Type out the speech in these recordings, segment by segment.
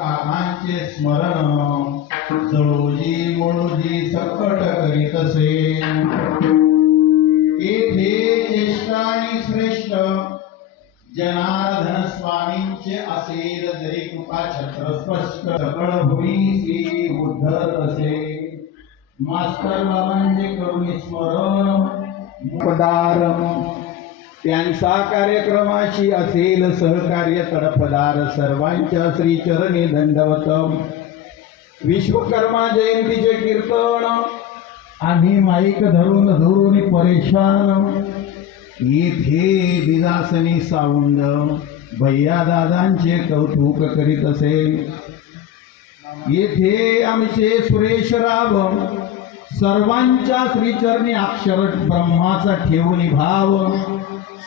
कामांचे स्मरण जळोजी मुळोजी सकट करीतसे येथे ज्येष्ठ आणि श्रेष्ठ जनार्दन स्वामींचे असेल जरी कृपा छत्र स्पष्ट सकळ भूमीसी उद्धर असे मास्तर बाबांचे करुणी स्मरण मुखदारम त्यांचा कार्यक्रमाशी असेल सहकार्य तडफदार सर्वांच्या श्रीचरणी दंडवतम विश्वकर्मा जयंतीचे कीर्तन आम्ही माईक धरून परेशान येथे बिजासनी सावंड भैया दादांचे कौतुक करीत असे येथे आमचे सुरेश राव सर्वांच्या श्रीचरणी अक्षर ब्रह्माचा ठेवून भाव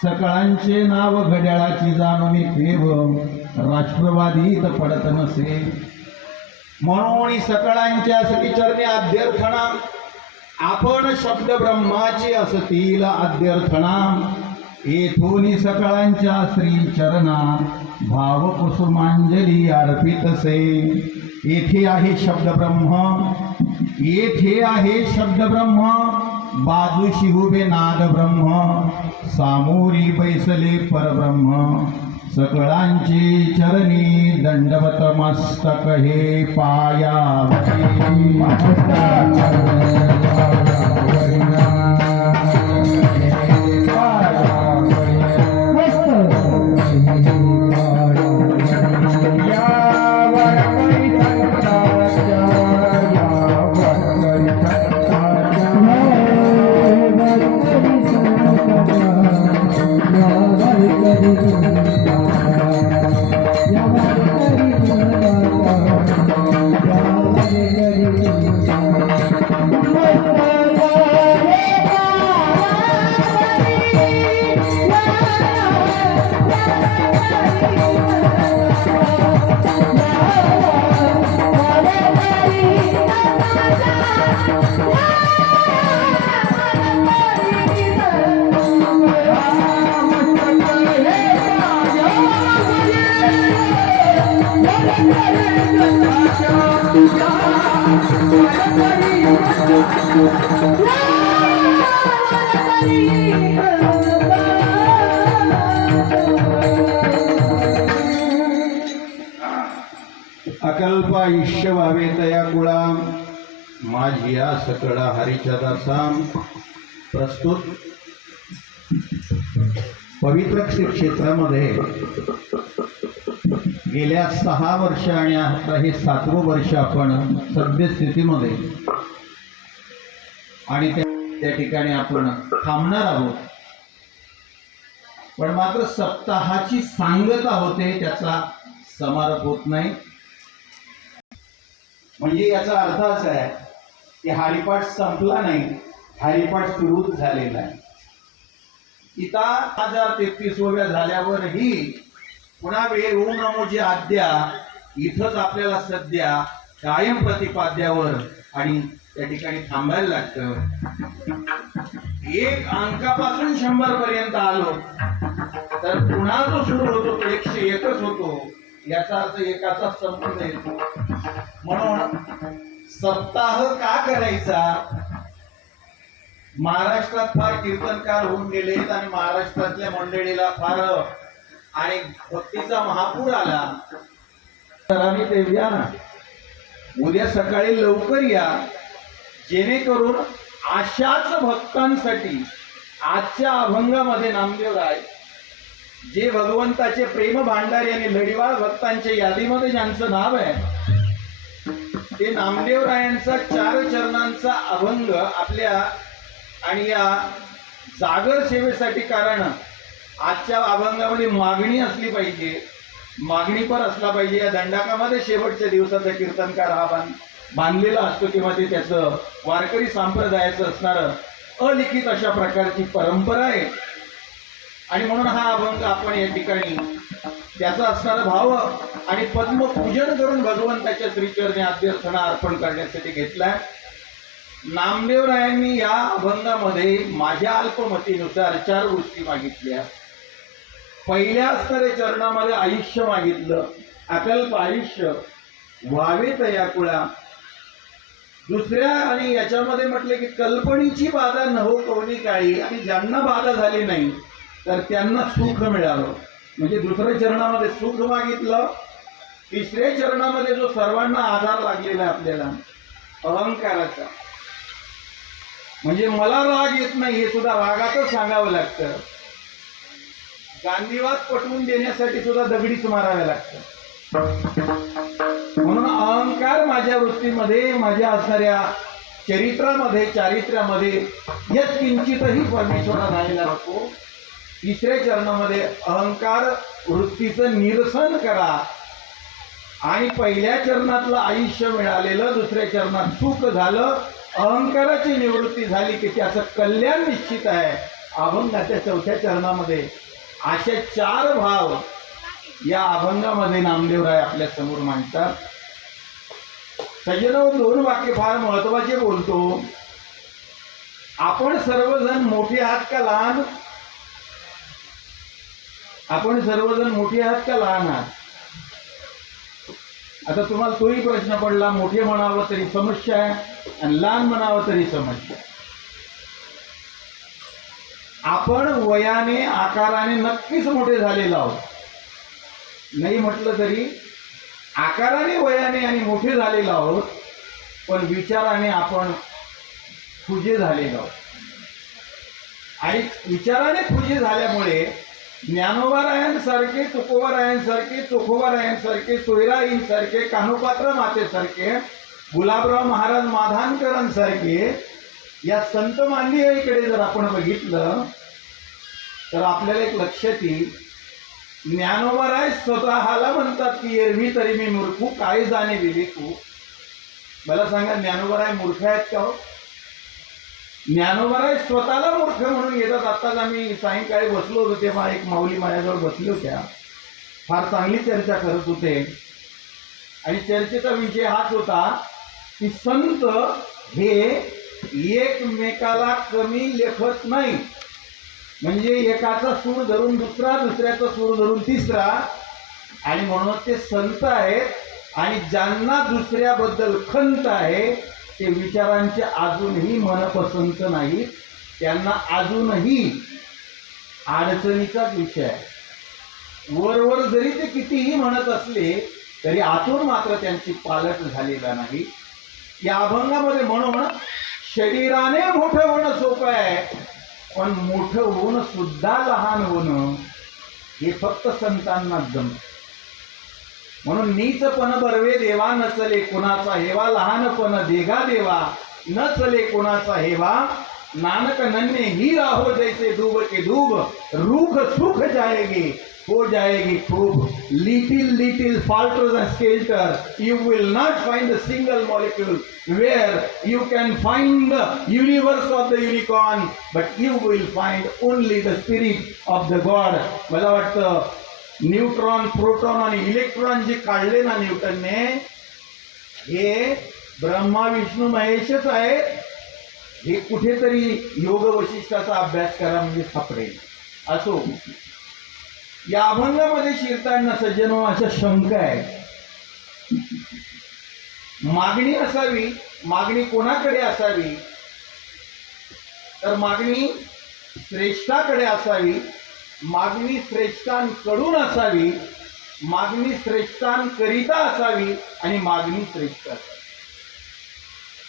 सकळांचे नाव घड्याळाची जाणून ठेव राष्ट्रवादीत पडत नसे म्हणून सकळांच्या श्रीचरणी अध्यर्थना आपण शब्द ब्रह्माची असतील अध्यर्थना येथून सकळांच्या श्रीचरणा भाव कुसुमांजली अर्पितसे येथे आहे शब्द ब्रह्म येथे आहे शब्द ब्रह्म बाजूशी उभे नाद ब्रह्म सामोरी बैसले परब्रह्म सकळांची चरणी दंडवत मस्तक हे पाया अकल्प आयुष्य व्हावे तया कुळा माझी या सकळ हरीच्या दासा प्रस्तुत पवित्र क्षेत्रामध्ये गेल्या 6 वर्ष आणि आता हे 7वं वर्ष आपण सद्यस्थितीमध्ये आणि त्या ठिकाणी आपण थांबणार आहोत पण मात्र सप्ताहाची सांगता होते त्याचा समारोप होत नाही म्हणजे याचा अर्थ असा आहे की हरिपाठ संपला नाही हरिपाठ सुरूच झालेला आहे इता 1033व्या झाल्यावरही पुन्हा वेळ ओम नमोची आद्या इथंच आपल्याला सध्या कायम प्रतिपाद्यावर आणि त्या ठिकाणी थांबायला लागतं 1 अंकापासून 100 पर्यंत आलो तर पुन्हा जो सुरू होतो तो 101च होतो याचा अर्थ एकाचा संबंध येतो म्हणून सप्ताह का करायचा महाराष्ट्रात फार कीर्तनकार होऊन गेलेत आणि महाराष्ट्रातल्या मंडळीला फार आणि भक्तीचा महापूर आला तर आम्ही ते या ना उद्या सकाळी लवकर या जेणेकरून अशाच भक्तांसाठी आजच्या अभंगामध्ये नामदेव राय जे भगवंताचे प्रेम भांडारी आणि लढीवाळ भक्तांच्या यादीमध्ये ज्यांचं नाव आहे ते नामदेव रायांचा 4 चरणांचा अभंग आपल्या आणि या जागर सेवेसाठी कारण आजच्या अभंगामध्ये मागणी असली पाहिजे मागणी पर असला पाहिजे या दंडकामध्ये शेवटच्या दिवसाचा कीर्तनकार हा बांधलेला असतो किंवा ते त्याचं वारकरी संप्रदायाचं असणारं अलिखित अशा प्रकारची परंपरा आहे आणि म्हणून हा अभंग आपण या ठिकाणी त्याचा असणारा भाव आणि पद्मपूजन करून भगवंताच्या श्रीचरणी अध्यर्थना अर्पण करण्यासाठी घेतलाय नामदेवरायांनी या अभंगामध्ये माझ्या अल्पमतीनुसार 4 गोष्टी मागितल्या पहिल्या असणाऱ्या चरणामध्ये आयुष्य मागितलं अकल्प आयुष्य व्हावे तया कुळा. दुसऱ्या आणि याच्यामध्ये म्हटले की कल्पनेची बाधा न हो कोणी काळी, आणि ज्यांना बाधा झाली नाही तर त्यांना सुख मिळालं. म्हणजे दुसऱ्या चरणामध्ये सुख मागितलं. तिसऱ्या चरणामध्ये जो सर्वांना आधार लागलेला आहे आपल्याला अहंकाराचा, म्हणजे मला राग येत नाही हे सुद्धा रागातच सांगावं लागतं. गांधीवाद पटवून देण्यासाठी सुद्धा दगडीच माराव्या लागतं. म्हणून अहंकार माझ्या वृत्तीमध्ये, माझ्या असणाऱ्या चारित्र्यामध्ये यत् किंचितही परमेश्वरा राहायला नको. तिसऱ्या चरणामध्ये अहंकार वृत्तीचं निरसन करा. आणि पहिल्या चरणातलं आयुष्य मिळालेलं दुसऱ्या चरणात सुख झालं, अहंकाराची निवृत्ती झाली की त्याचं कल्याण निश्चित आहे. अभंगाच्या चौथ्या चरणामध्ये असे 4 भाव या अभंगामध्ये नामदेवराय आपल्या समोर मांडतात. सज्जनो, 2 वाक्य फार महत्वाचे बोलतो. आपण सर्वजण मोठे आहात का लहान? आपण सर्वजण मोठे आहात का लहान आहात? आता तुम्हाला तोही प्रश्न पडला, मोठे म्हणावं तरी समस्या आहे आणि लहान म्हणावं तरी समस्या. आपण वयाने आकाराने नक्कीच मोठे झालेलो आहोत. नाही म्हटलं तरी आकाराने वयाने आणि मोठे झालेलो आहोत, पण विचाराने आपण खुजे झालेलो आहोत. आणि विचाराने खुजे झाल्यामुळे ज्ञानोबारायांसारखे, तुकोबारायांसारखे, चोखोबारायांसारखे, सोयराईंसारखे, कानोपात्र मातेसारखे, गुलाबराव महाराज माधानकरांसारखे या संत मांदियाईकडे जर आपण बघितलं तर आपल्याला एक लक्षात येईल. ज्ञानोबाराय स्वतःला म्हणतात की एरवी तरी मी मूर्खू, काय जाणे विवेकू. मला सांगा, ज्ञानोबाराय मूर्ख आहेत का हो? ज्ञानोबाराय स्वतःला मूर्ख म्हणून घेतात. आत्ताच आम्ही सायंकाळी बसलो होतो तेव्हा एक माऊली माझ्याजवळ बसली होत्या, फार चांगली चर्चा करत होते. आणि चर्चेचा विषय हाच होता की संत हे एकमेकाला कमी लेखत नाही. म्हणजे एकाचा सूर धरून दुसरा, दुसऱ्याचा सूर धरून तिसरा, आणि म्हणून ते संत आहेत. आणि ज्यांना दुसऱ्याबद्दल खंत आहे ते विचारांचे अजूनही मनपसंत नाही, त्यांना अजूनही अडचणीचाच विषय आहे. वरवर जरी ते कितीही म्हणत असले तरी आतून मात्र त्यांची पालट झालेला नाही. या अभंगामध्ये म्हणून शरीराने मोठं होणं सोपं आहे, पण मोठं होणं सुद्धा लहान होणं हे फक्त संतांनाच जमतं. म्हणून नीचपण बरवे देवा न चले कुणाचा हेवा, लहानपण देगा देवा न चले कुणाचा हेवा. नानक नन्हे ही राहो जैसे दूब के दूब, रूख सुख जाएगी हो जाएगी खूब. Little little falters and skelter, you will not find a single molecule where you can find the universe of the unicorn, but you will find only the spirit of the God. मला वाटतं neutron, proton आणि electron जे काढले ना न्यूटनने, हे ब्रह्मा विष्णू महेशच आहे. हे कुठेतरी योग वशिष्ठाचा अभ्यास करा म्हणजे सापडेल. असो, या अभंगामध्ये शिरताना सज्जनो अशा शंका आहे. मागणी असावी, मागणी कोणाकडे असावी? तर मागणी श्रेष्ठाकडे असावी, मागणी श्रेष्ठांकडून असावी, मागणी श्रेष्ठांकरिता असावी आणि मागणी श्रेष्ठ असावी.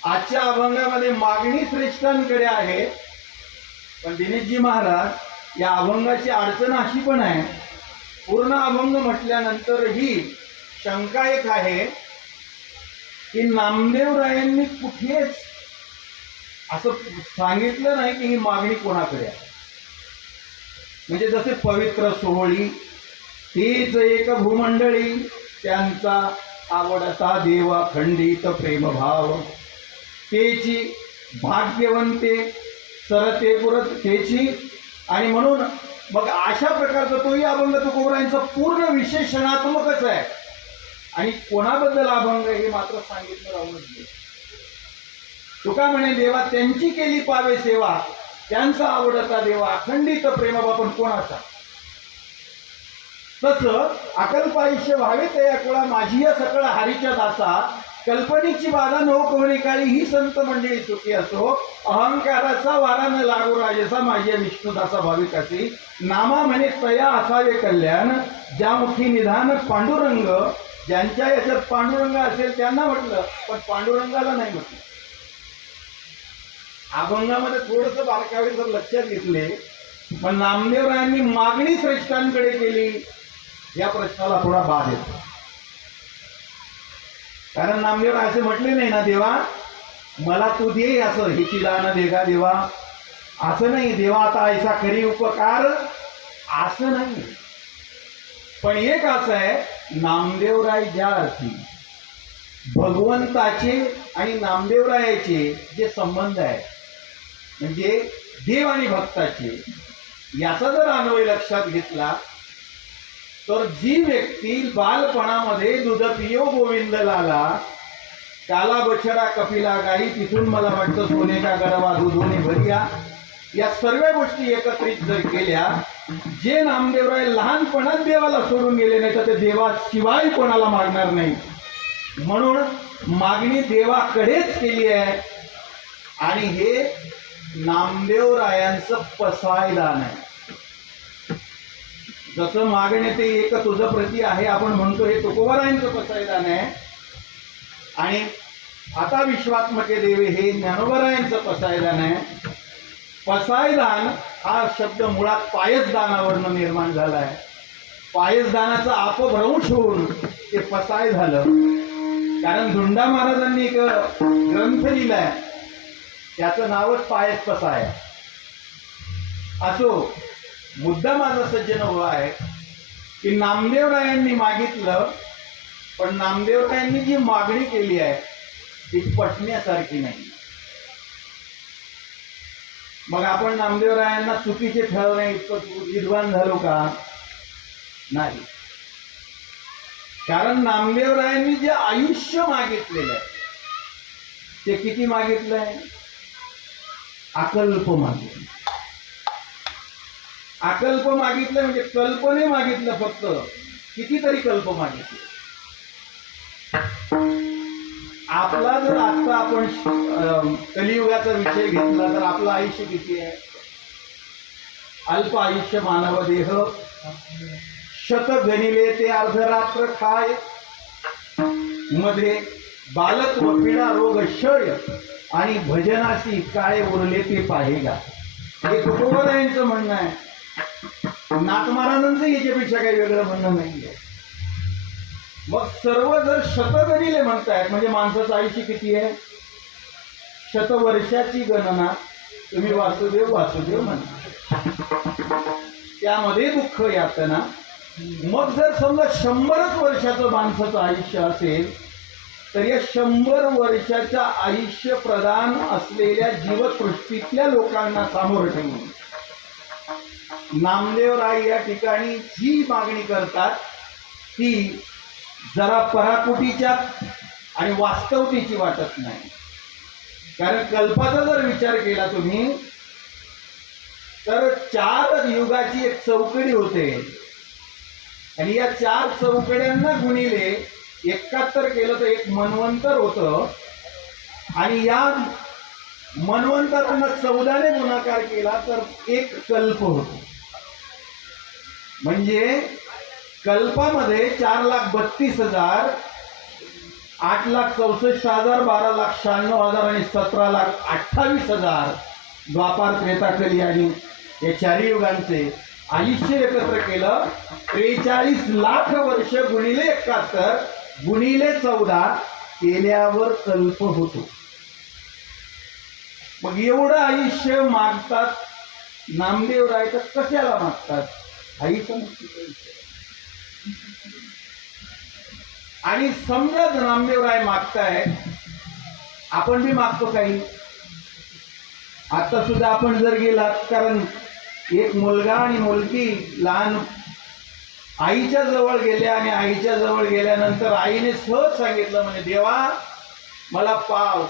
आजच्या अभंगामध्ये मागणी श्रेष्ठांकडे आहे, पण दिनेशजी महाराज या अभंगाची अडचण अशी पण आहे, पूर्ण अभंग म्हटल्यानंतरही शंका एक आहे की नामदेवरायांनी कुठेच असं सांगितलं नाही की ही मागणी कोणाकडे आहे. म्हणजे जसे पवित्र सोहळी तीच एक भूमंडळी, त्यांचा आवडता देवा खंडित प्रेमभाव, तेची भाग्यवंते सरते पुरत तेची. आणि म्हणून मग अशा प्रकारचा तोही अभंग तुकोबारायांचा पूर्ण विशेषणात्मकच आहे. आणि कोणाबद्दल अभंग हे मात्र सांगितलं राहूनच गेलं. तुका म्हणे देवा त्यांची केली पावे सेवा, त्यांचा आवडता देवा अखंडित प्रेमभाव. पण कोणाचा? तसं अकल्प आयुष्य व्हावे ते कुळा माझी या सकळ हरीच्या दासा कल्पनेची बाधा नो कोणी काळी ही संत मंडळी सुखी असो अहंकाराचा वारा न लागू राजेसा माझ्या विष्णुदासा भाविकाची नामा म्हणे तया असावे कल्याण ज्यामुखी निधान पांडुरंग ज्यांच्या याच्यात पांडुरंग असेल त्यांना म्हटलं पण पांडुरंगाला नाही म्हटलं. अभंगामध्ये थोडस बारकावे जर लक्षात घेतले पण नामदेवरायांनी मागणी श्रेष्ठांकडे केली या प्रश्नाला थोडा बाध येतो. कारण नामदेव असे म्हटले नाही ना देवा मला तू दे असं हिची दान दे का देवा असं नाही. देवा आता ऐसा करी उपकार असं नाही. पण एक असं आहे नामदेवराय ज्या अर्थी भगवंताचे आणि नामदेवरायाचे जे संबंध आहे म्हणजे देव आणि भक्ताचे याचा जर अन्वय लक्षात घेतला तर जी व्यक्ती बालपणामध्ये दूध पियो गोविंद लाला काला बछडा कपिला गाई तिथून मला वाटतं सोनेचा गरवा दुधोने भरिया या सर्व गोष्टी एकत्रित जर केल्या जे नामदेवराय लहानपणात देवाला सोडून गेले नाही तर ते देवाशिवाय कोणाला मागणार नाही. म्हणून मागणी देवाकडेच केली आहे आणि हे नामदेवरायांचं पसायदान आहे. जसं मागणे ते एक तुझं प्रती आहे आपण म्हणतो हे तुकोबारायांचं पसायदान आहे आणि आता विश्वात्मके देवे हे ज्ञानोबारायांचं पसायदान आहे. पसायदान हा शब्द मुळात पायसदानावरनं निर्माण झाला आहे. पायसदानाचा अपभ्रंश होऊन ते पसाय झालं. कारण धुंडा महाराजांनी एक ग्रंथ लिहिलाय त्याचं नावच पायस पसाय. असो मुद्दा माझा सज्जन हवा आहे की नामदेवरायांनी मागितलं पण नामदेवरायांनी जी मागणी केली आहे ती पटण्यासारखी नाही. मग आपण नामदेवरायांना चुकीचे ठरवणे इतकं विद्वान झालो का? नाही. कारण नामदेवरायांनी जे आयुष्य मागितलेलं आहे ते किती मागितलंय? अकल्प मागितलं. अकल्प मागितलं म्हणजे कल्पने मागितलं. फक्त कितीतरी कल्प मागितले. आपला जर आता आपण कलियुगाचा विषय घेतला तर आपलं आयुष्य किती आहे? अल्प आयुष्य मानव देह शत गणिले ते अर्धरात्र खाय मध्ये बालत्व पीडा रोग क्षय आणि भजनाशी काय उरले ते पाहेगा. हे तुकोबारायांचं म्हणणं आहे. नाथ महाराजांचं याच्यापेक्षा काही वेगळं म्हणणं नाहीये. मग सर्व जर शतगणिले म्हणतायत म्हणजे माणसाचं आयुष्य किती आहे? शतवर्षाची गणना तुम्ही वासुदेव वासुदेव म्हणता त्यामध्ये दुःख यातना. मग जर समजा 100 वर्षाचं माणसाचं आयुष्य असेल तर या 100 वर्षाच्या आयुष्य प्रदान असलेल्या जीवसृष्टीतल्या लोकांना सामोरं ठेवून नामदेवराय या ठिकाणी जी मागणी करतात ती जरा पराकुटीच्या आणि वास्तवतेची वाटत नाही. कारण कल्पाचा जर विचार केला तुम्ही तर 4 युगाची एक चौकडी होते आणि या 4 चौकड्यांना गुणिले 71 केलं तर एक मन्वंतर होतं आणि या मन्वंतरांना 14 ने गुणाकार केला तर एक कल्प होतो. म्हणजे कल्पामध्ये 4,32,000 8,64,000 12,96,000 आणि 17,28,000 द्वापार त्रेता कली आणि या 4 युगांचे आयुष्य एकत्र केलं 43 लाख वर्ष गुणिले 71 गुणिले 14 केल्यावर कल्प होतो. मग एवढं आयुष्य मागतात नामदेवराय तर कशाला मागतात? आईचं आणि समजा नामदेवराय मागताय आपण बी मागतो काही. आता सुद्धा आपण जर गेलात कारण एक मुलगा आणि मुलगी लहान आईच्या जवळ गेल्या आणि आईच्या जवळ गेल्यानंतर आईने सहज सांगितलं म्हणजे देवा मला पाव.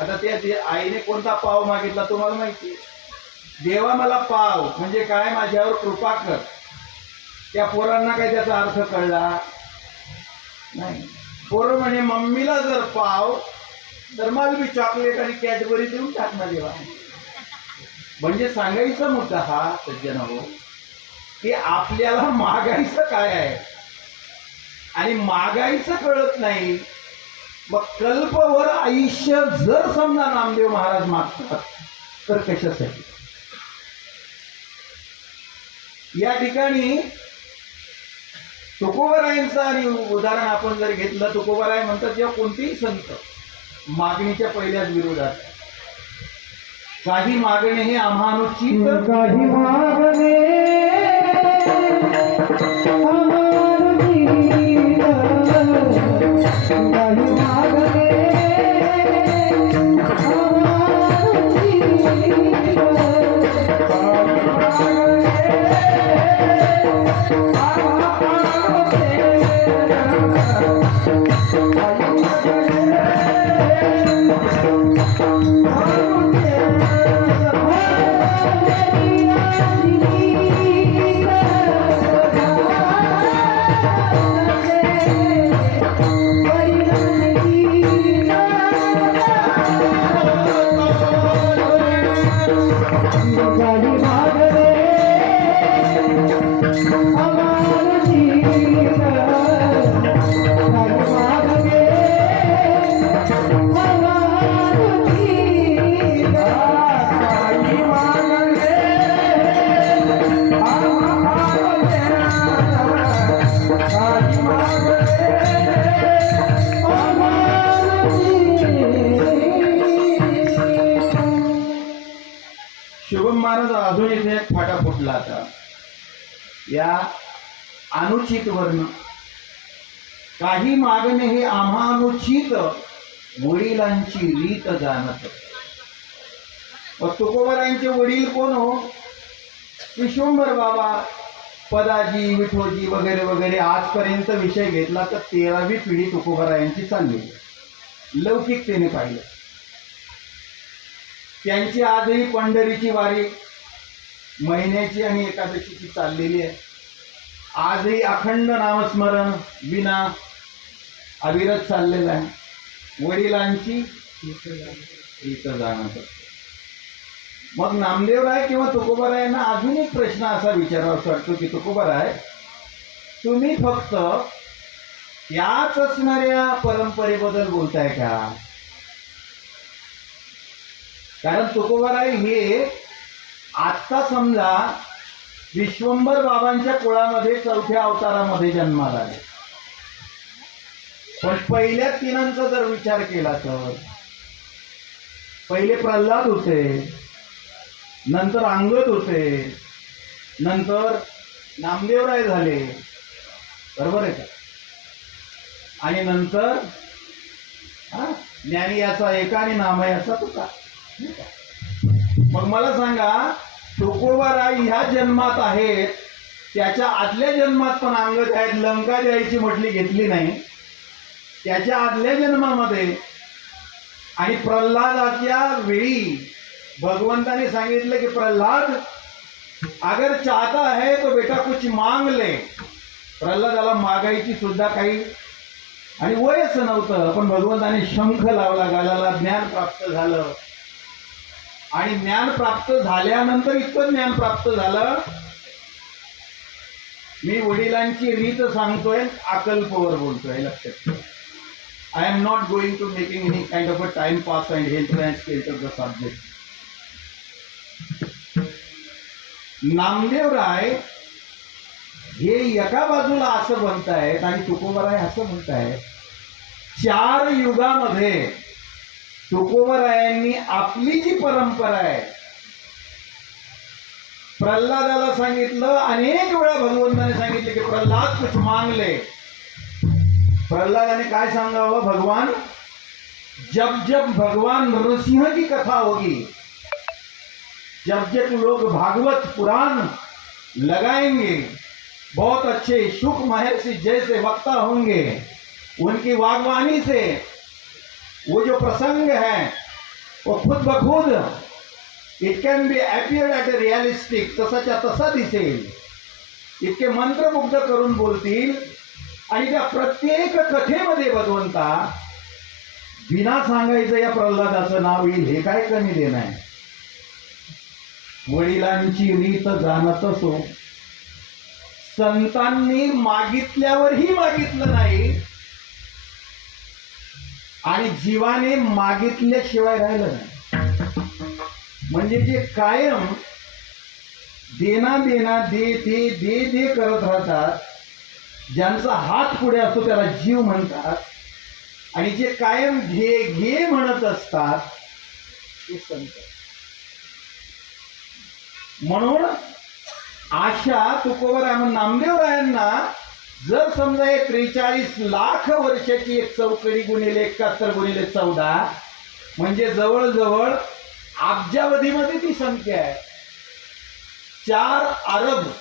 आता त्या आईने कोणता पाव मागितला तुम्हाला माहिती? देवा मला पाव म्हणजे काय? माझ्यावर कृपा कर. त्या पोरांना काही त्याचा अर्थ कळला नाही. पोरं म्हणे मम्मीला जर पाव तर मला बी चॉकलेट आणि कॅडबरी देऊन टाकणार देवा. म्हणजे सांगायचा मुद्दा हा सज्जन हो की आपल्याला मागायचं काय आहे आणि मागायचं कळत नाही. मग कल्पवर आयुष्य जर समजा नामदेव महाराज मागतात तर कशासाठी. या ठिकाणी तुकोबारायांचं आणि उदाहरण आपण जर घेतलं, तुकोबाराय म्हणतात जेव्हा कोणतेही संत मागणीच्या पहिल्याच विरोधात, काही मागणे हे आम्हा अनुचित, काही मागणे शुभम महाराज अजून इथे एक फाटा फुटला आता. या अनुचित वर्ण काही मागणे हे आम्हा अनुचित वडिलांची रीत जाणत. तुकोबारायांचे वडील कोण हो? विश्वंभर बाबा, पदाजी, विठोजी वगैरे वगैरे. आजपर्यंत विषय घेतला तर 13वी पिढी तुकोबारायांची चालली लौकिकतेने पाहिलं. त्यांची आजही पंढरीची वारी महिन्याची आणि एकादशीची चाललेली आहे. आजही अखंड नामस्मरण विना अविरत चाललेलं आहे. वडिलांची इथं जाणं. मग नामदेवराय किंवा तुकोबारायांना अजून एक प्रश्न असा विचारावा वाटतो की तुकोबाराय, तुम्ही फक्त याच असणाऱ्या परंपरेबद्दल बोलताय का? कारण तुकोबाराय हे आत्ता समजा विश्वंभर बाबांच्या कुळामध्ये 4थ्या अवतारामध्ये जन्माला आले. पण पहिल्या तीनांचा जर विचार केला तर पहिले प्रल्हाद होते, नंतर अंगद होते, नंतर नामदेवराय झाले, बरोबर आहे का? आणि नंतर ज्ञानी याचा एका आणि नामयाचा तुका. मग मला सांगा, तुकोबाराय ह्या जन्मात आहेत, त्याच्या आदल्या जन्मात पण अंगद आहेत. लंका द्यायची म्हटली घेतली नाही. त्याच्या आदल्या जन्मामध्ये आणि प्रल्हादाच्या वेळी भगवंताने सांगितलं की प्रल्हाद अगर चाहता है तो बेटा कुछ मांग ले. प्रल्हादाला मागायची सुद्धा काही आणि वयच नव्हतं, पण भगवंताने शंख लावला गालाला. ज्ञान प्राप्त झालं आणि ज्ञान प्राप्त झाल्यानंतर इतकं ज्ञान प्राप्त झालं, मी वडिलांची रीत सांगतोय, अकल्पवर बोलतोय. लक्षात ठेवा. I am not going to making any kind of a time pass and help and state of the subject. Namdevray हे एका बाजूला असं म्हणतायत आणि तुकोबाराय असं म्हणतायत. 4 युगामध्ये तुकोबारायांनी आपली जी परंपरा आहे, प्रल्हादाला सांगितलं, अनेक वेळा भगवंताने सांगितले की प्रल्हाद कुछ मांगले. प्रल्हादाने काय सांगावं? भगवान, जब जब भगवान नरसिंह की कथा होगी, जब जब लोग भागवत पुराण लगाएंगे, बहुत अच्छे शुक महर्षि जैसे वक्ता होंगे, उनकी वागवानी से वो जो प्रसंग है वो खुद बखुद it can be appear at a realistic, तसाच्या तसा दिसेल. इतके मंत्रमुग्ध करून बोलतील आणि त्या प्रत्येक कथेमध्ये भगवंता बिना सांगायचं या प्रल्हादाचं नाव येईल हे काय कमी देणं आहे. वडिलांची रीत जाणत असो, संतांनी मागितल्यावरही मागितलं नाही आणि जीवाने मागितल्याशिवाय राहिलं नाही. म्हणजे जे कायम देना देना दे दे दे दे करत राहतात, ज्यांचा हात पुढे असतो त्याला जीव म्हणतात, आणि जे कायम घे घे म्हणत असतात ते संत. म्हणून आशा तुकोबराय नामदेवरायांना जर समजा हे 43 लाख वर्षाची एक चौकडी गुणिले 71 गुणिले 14 म्हणजे जवळजवळ अब्जावधीमध्ये ती संख्या आहे. 4 अरब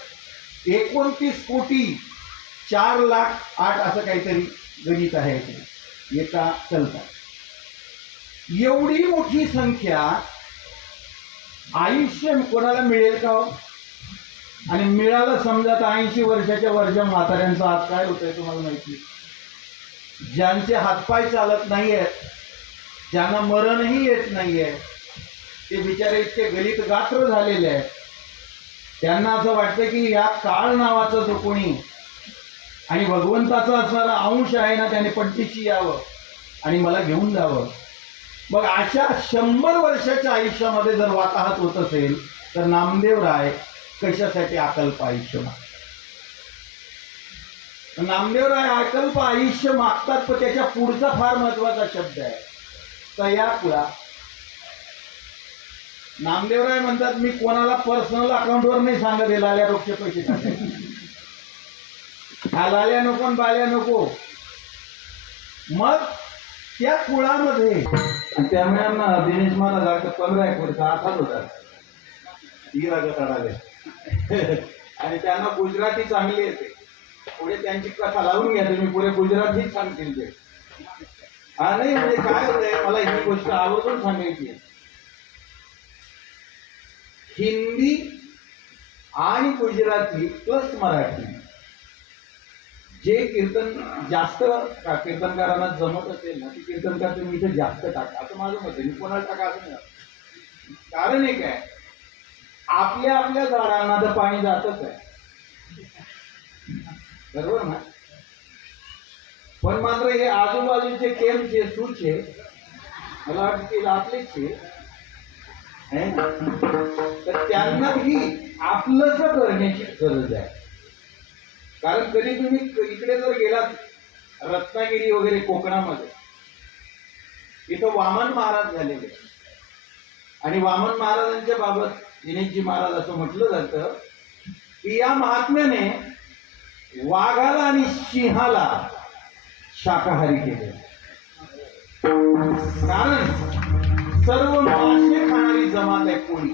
29 कोटी 4,08,000 असं काहीतरी गणित आहे ते एका चलतात. एवढी मोठी संख्या आयुष्य कोणाला मिळेल का हो? आणि मिळालं समजा तर 80 वर्षाच्या वरच्या म्हाताऱ्यांचा आज काय होतंय तुम्हाला माहिती. ज्यांचे हातपाय चालत नाहीयेत, ज्यांना मरणही येत नाहीये, ते बिचारे इतके गलित गात्र झालेले आहेत. त्यांना असं वाटतं की या काळ नावाचा जो कोणी आणि भगवंताचा असणारा अंश आहे ना, त्याने पट्टीशी यावं आणि मला घेऊन जावं. मग अशा 100 वर्षाच्या आयुष्यामध्ये जर वाताहत होत असेल तर नामदेवराय कशासाठी अकल्प आयुष्य मागतात. नामदेवराय अकल्प आयुष्य मागतात, पण त्याच्या पुढचा फार महत्वाचा शब्द आहे तयाकुळा. नामदेवराय म्हणतात मी कोणाला पर्सनल अकाउंटवर नाही सांगत हे लाल्या रोखचे पैसे टाकायचे. हा लाल्या नको आणि बाल्या नको. मग त्या कुळामध्ये त्यामुळे दिनेश महाराज 15 वर्ष आखात होतात ही रागत अडाले आणि त्यांना गुजराती चांगली येते. पुढे त्यांची कथा लावून घ्या तुम्ही, पुढे गुजरातीच सांगतील ते. हा नाही म्हणजे काय होतंय, मला ही गोष्ट आवर्जून सांगायची. हिंदी आणि गुजराती प्लस मराठी जे कीर्तन जास्त कीर्तनकारांना जमत असेल ना, ते कीर्तनकार तुम्ही इथे जास्त टाका असं माझं मत आहे. मी कोणाला टाका असं नाही. कारण एक आहे, आपल्या आपल्या झाडांना तर पाणी जातच आहे, बरोबर ना. पण मात्र हे आजूबाजूचे केमचे सूचे मला वाटतं की आपलेच तर त्यांनाही आपलंच करण्याची गरज आहे. कारण कधी तुम्ही इकडे जर गेलात रत्नागिरी वगैरे कोकणामध्ये, इथं वामन महाराज झालेले आणि वामन महाराजांच्या बाबत दिनेशजी महाराज असं म्हटलं जातं की या महात्म्याने वाघाला आणि सिंहाला शाकाहारी केले. कारण सर्व मासे खाणारी जमात आहे कोणी.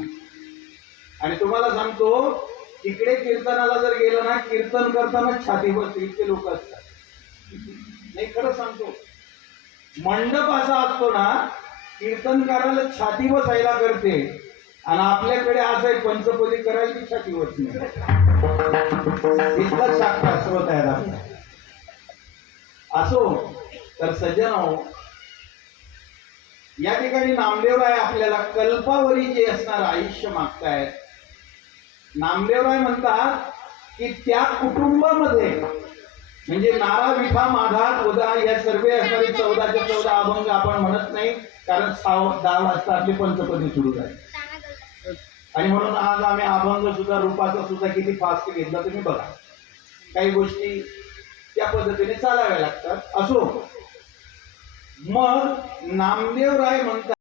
आणि तुम्हाला सांगतो इकडे कीर्तनाला जर गेलं ना, कीर्तन करताना छाती बसते इतके लोक असतात. नाही खरं सांगतो, मंडप असा असतो ना, कीर्तनकाराला छाती बसायला करते आणि आपल्याकडे असं आहे पंचपदी करायला की छाती बस नाही. इतका शाखा स्रोत आहे आपला. असो तर सज्जनो, या ठिकाणी नामदेवराय आपल्याला कल्पावरी जे असणार आयुष्य मागतायत. नामदेवराय म्हणतात की त्या कुटुंबामध्ये म्हणजे नारा विठा माधा उदा या सर्व असणारे 14च्या 14 अभंग आपण म्हणत नाही, कारण 10 वाजता आपली पंचपदी सुरू झाली. आणि म्हणून आज आम्ही अभंग सुद्धा रूपाचा सुद्धा किती फास्ट घेतला तुम्ही बघा. काही गोष्टी त्या पद्धतीने चालाव्या लागतात. असो, मग नामदेवराय म्हणतात